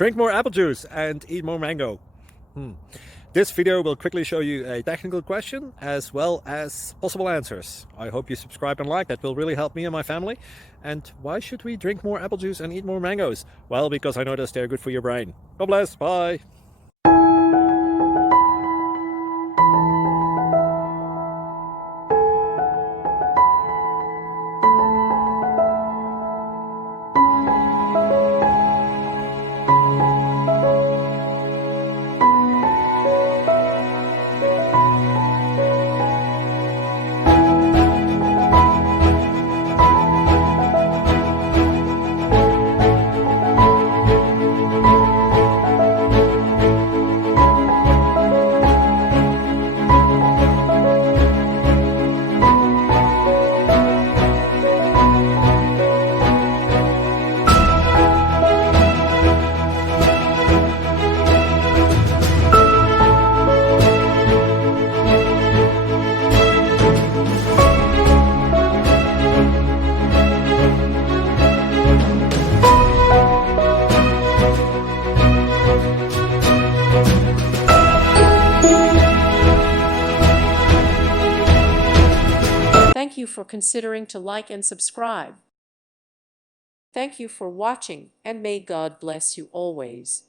Drink more apple juice and eat more mango. This video will quickly show you a technical question as well as possible answers. I hope you subscribe and like, that will really help me and my family. And why should we drink more apple juice and eat more mangoes? Well, because I noticed they're good for your brain. God bless, bye. Thank you for considering to like and subscribe. Thank you for watching, and may God bless you always.